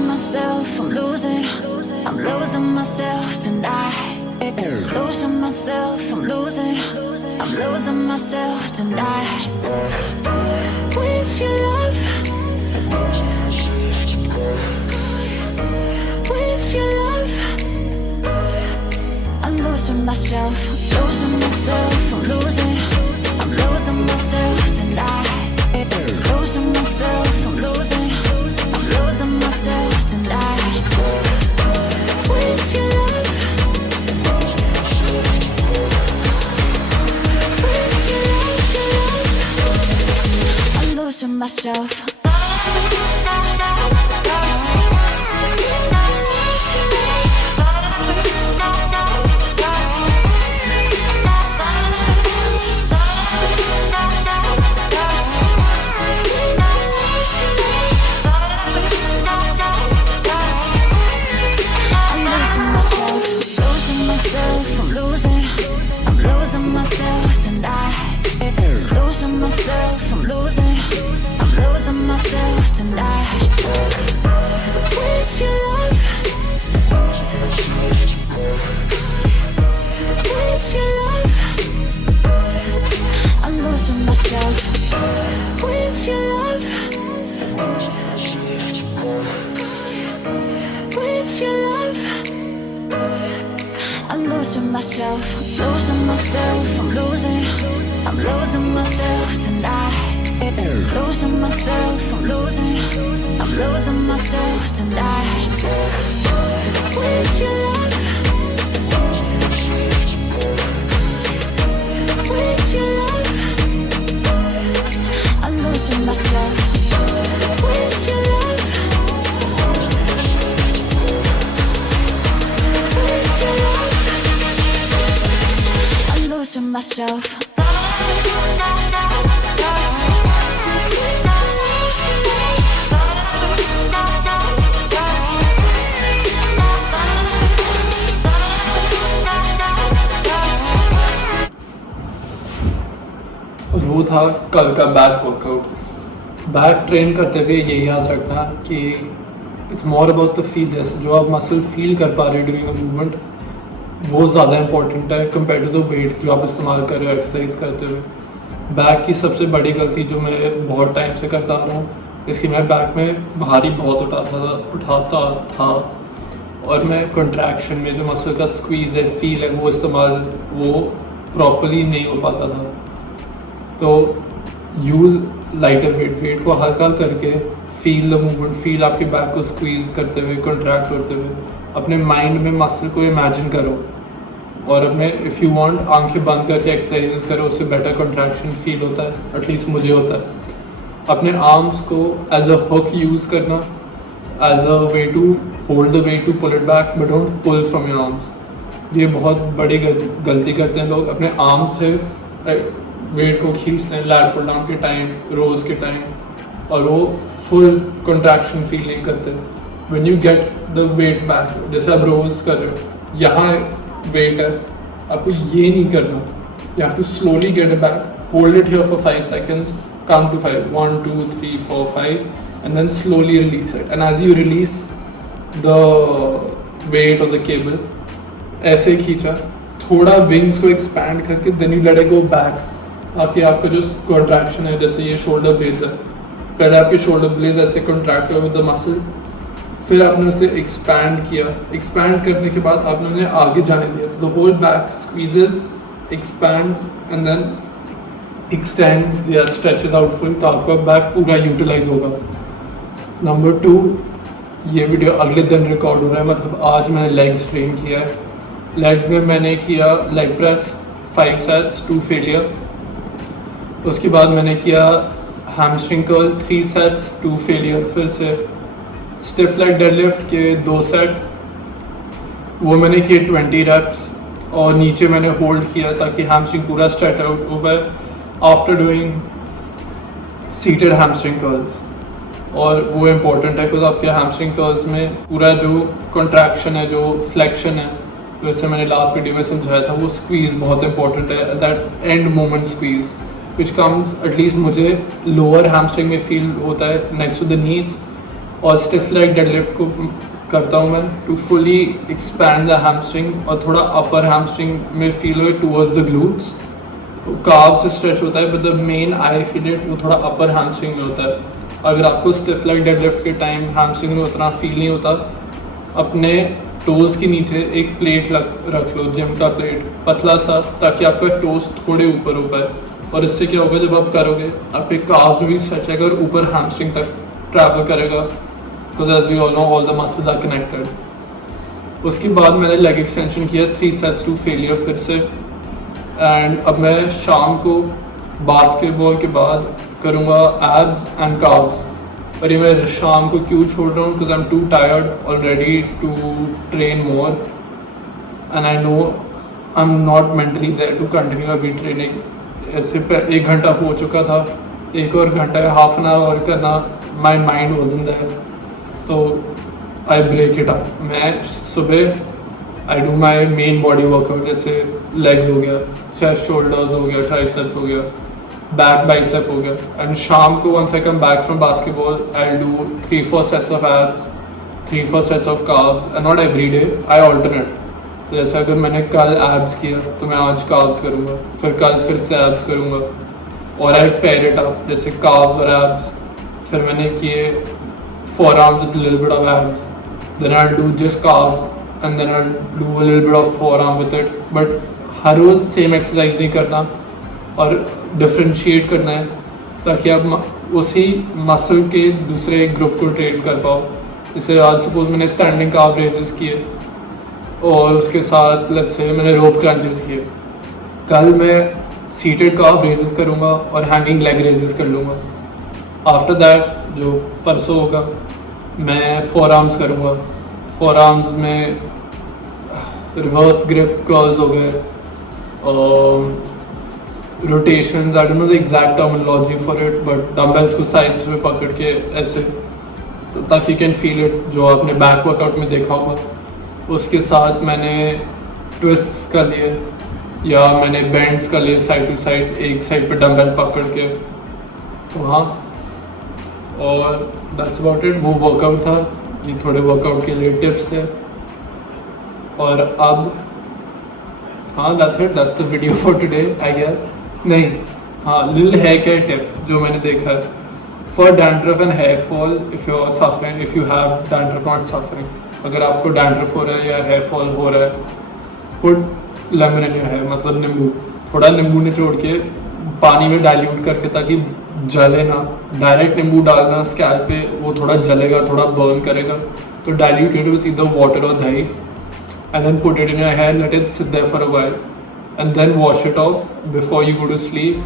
losing myself, I'm losing myself tonight. Losing myself, I'm losing myself tonight. With your love, with your love, I'm losing myself, I'm losing myself tonight. Losing myself, I'm losing myself tonight. With your love, with your love, I'm losing myself. I'm losing myself tonight. Losing myself, I'm losing myself tonight. With your love, with your love, I'm losing myself. With your love, with your love, I'm losing myself. वो था कल का back workout. Back train करते हुए ये याद रखना कि it's more about the feel, जैसे जो आप मसल फील कर पा रहे हो ड्यूरिंग द मूवमेंट, वो ज़्यादा इंपॉर्टेंट है कंपेयर टू द वेट जो आप इस्तेमाल कर रहे हो एक्सरसाइज करते हुए। बैक की सबसे बड़ी गलती जो मैं बहुत टाइम से करता आ रहा हूँ, इसकी मैं बैक में भारी बहुत उठाता था और मैं कंट्रैक्शन में जो मसल का स्क्वीज़ है, फील है, वो प्रॉपरली नहीं हो पाता था। तो यूज़ लाइटर वेट को हल्का करके फील द मूवमेंट, फील आपके बैक को स्क्वीज करते हुए, कंट्रैक्ट करते हुए, अपने माइंड में मसल को इमेजिन करो और अपने इफ़ यू वांट आंखें बंद करके एक्सरसाइजेस करो, उससे बेटर कंट्रैक्शन फील होता है, एटलीस्ट मुझे होता है। अपने आर्म्स को एज अ हुक यूज़ करना, as a way to hold the weight to pull it back, but don't pull from your arms. ये बहुत बड़ी गलती करते हैं लोग, अपने आर्म से वेट को खींचते हैं लैट पुल डाउन के टाइम, रोज़ के टाइम, और वो फुल कंट्रैक्शन फील नहीं करते। When you get the weight back, जैसे आप रोज़ कर रहे हो, यहाँ वेट है, आपको ये नहीं करना, you have to slowly get it back, hold it here for 5 seconds, count to 5, 1 2 3 4 5, and then slowly release it. And as you release the weight of the cable, ऐसे खींचा, थोड़ा विंग्स को एक्सपैंड करके, then you let it go back, ताकि आपका जो contraction है, जैसे ये शोल्डर ब्लेड्स है, पहले आपके शोल्डर ब्लेड्स ऐसे कॉन्ट्रैक्ट हुए विद द मसल, फिर आपने उसे एक्सपैंड किया, एक्सपैंड करने के बाद आपने उन्हें आगे जाने दिया, so the whole back squeezes, expands and then extends या स्ट्रेचेस आउट फुल, तो आपका बैक पूरा यूटिलाइज होगा। नंबर 2, ये वीडियो अगले दिन रिकॉर्ड हो रहा है, मतलब आज मैंने लेग्स ट्रेन किया है। लेग्स में मैंने किया लेग प्रेस 5 sets 2 failure, उसके बाद मैंने किया हैमस्ट्रिंग कर्ल 3 sets 2 failure, फिर से स्टिफ लेग डेडलिफ्ट के 2 सेट, वो मैंने किए 20 reps, और नीचे मैंने होल्ड किया ताकि हैमस्ट्रिंग पूरा स्ट्रेच आउट हो पाए after doing seated hamstring curls. और वो इम्पोर्टेंट है बिकॉज आपके हैमस्ट्रिंग कर्ल्स में पूरा जो कॉन्ट्रैक्शन है, जो फ्लेक्शन है, वैसे मैंने लास्ट वीडियो में समझाया था, वो स्क्वीज़ बहुत इंपॉर्टेंट है, that end moment squeeze which comes, at least मुझे लोअर हैमस्ट्रिंग में फील होता है नेक्स्ट टू द नीज, और स्टिफ लेग डेडलिफ्ट को करता हूँ मैं to fully expand the hamstring और थोड़ा अपर हैमस्ट्रिंग में फील हो टूवर्ड्स द ग्लूट्स। काफ से स्ट्रेच होता है but the main I feel it वो थोड़ा अपर हैमस्ट्रिंग में होता है। अगर आपको स्टिफ लेग डेडलिफ्ट के टाइम हैमस्ट्रिंग में उतना फील नहीं होता, अपने टोज के नीचे एक प्लेट रख लो, जिम का प्लेट पतला सा, ताकि आपका टोज थोड़े ऊपर हो पाए। और इससे क्या होगा, जब आप करोगे आपके काफ भी स्ट्रेच आएगा और ऊपर हैमस्ट्रिंग तक ट्रैवल करेगा, because as we all know all the muscles are connected. उसके बाद मैंने लेग एक्सटेंशन किया 3 सेट्स टू फेलियर फिर से। एंड अब मैं शाम को बास्केटबॉल के बाद करूँगा एब्स एंड काव्स। पर ये मैं शाम को क्यों छोड़ रहा हूँ, because I am too tired already to train more and I know I am not mentally there to continue अभी ट्रेनिंग। ऐसे 1 घंटा हो चुका था, 1 और घंटा हाफ एन आवर करना, माई माइंड वाज़न्ट देयर, तो आई ब्रेक इट अप। मैं सुबह I do my main body workout, जैसे लेग्स हो गया, चेस्ट शोल्डर्स हो गया, ट्राइसेप्स हो गया, बैक बाइसेप हो गया। एंड शाम को once I come back from basketball I do 3-4 sets of abs, 3-4 sets of carbs, and not every day, I alternate. तो जैसे अगर मैंने कल एब्स किया तो मैं आज कार्ब्स करूँगा, फिर कल फिर से एब्स करूँगा, और आई पेयर इट अप, जैसे कार्ब्स और एब्स। फिर मैंने किए forearms with a little bit of abs, then I'll do just carbs and then I'll do a little bit of forearm with it. But हर रोज़ सेम एक्सरसाइज नहीं करना और डिफ्रेंशिएट करना है, ताकि आप उसी मसल के दूसरे ग्रुप को ट्रेन कर पाओ। जैसे आज सपोज मैंने स्टैंडिंग काफ रेजेस किए और उसके साथ लेट्स से मैंने रोप क्रंचेस किए, कल मैं सीटेड काफ रेजेस करूँगा और हैंगिंग लेग रेजेस कर लूँगा। आफ्टर दैट जो परसों होगा मैं फोर आर्म्स करूँगा। फोर आर्म्स में रिवर्स ग्रिप कर्ल्स हो गए, rotations, I don't know the exact terminology for it, but dumbbells को साइड्स में पकड़ के ऐसे, तो ताकि कैन फील इट, जो आपने बैक वर्कआउट में देखा होगा। उसके साथ मैंने ट्विस्ट कर लिए या मैंने बेंड्स कर लिए साइड टू साइड, एक साइड पे डंबल पकड़ के, तो हाँ, और दैट्स अबाउट इट। वो वर्कआउट था, ये थोड़े वर्कआउट के लिए टिप्स थे। और अब हाँ, that's it, that's the video for today I guess. नहीं, हाँ, लिटिल हेयर केयर टिप जो मैंने देखा है for dandruff and hair fall, if you are suffering, if you have dandruff not suffering, अगर आपको डैंड्रफ हो रहा है या हेयर फॉल हो रहा है, put lemon in your hair, मतलब नींबू, थोड़ा नींबू निचोड़ के पानी में डाइल्यूट करके, ताकि जले ना। डायरेक्ट नींबू डालना स्कैल्प पे, वो थोड़ा जलेगा, थोड़ा बर्न करेगा, तो dilute it with either water और दही and then put it in your hair, let it sit there for a while and then wash it off before you go to sleep.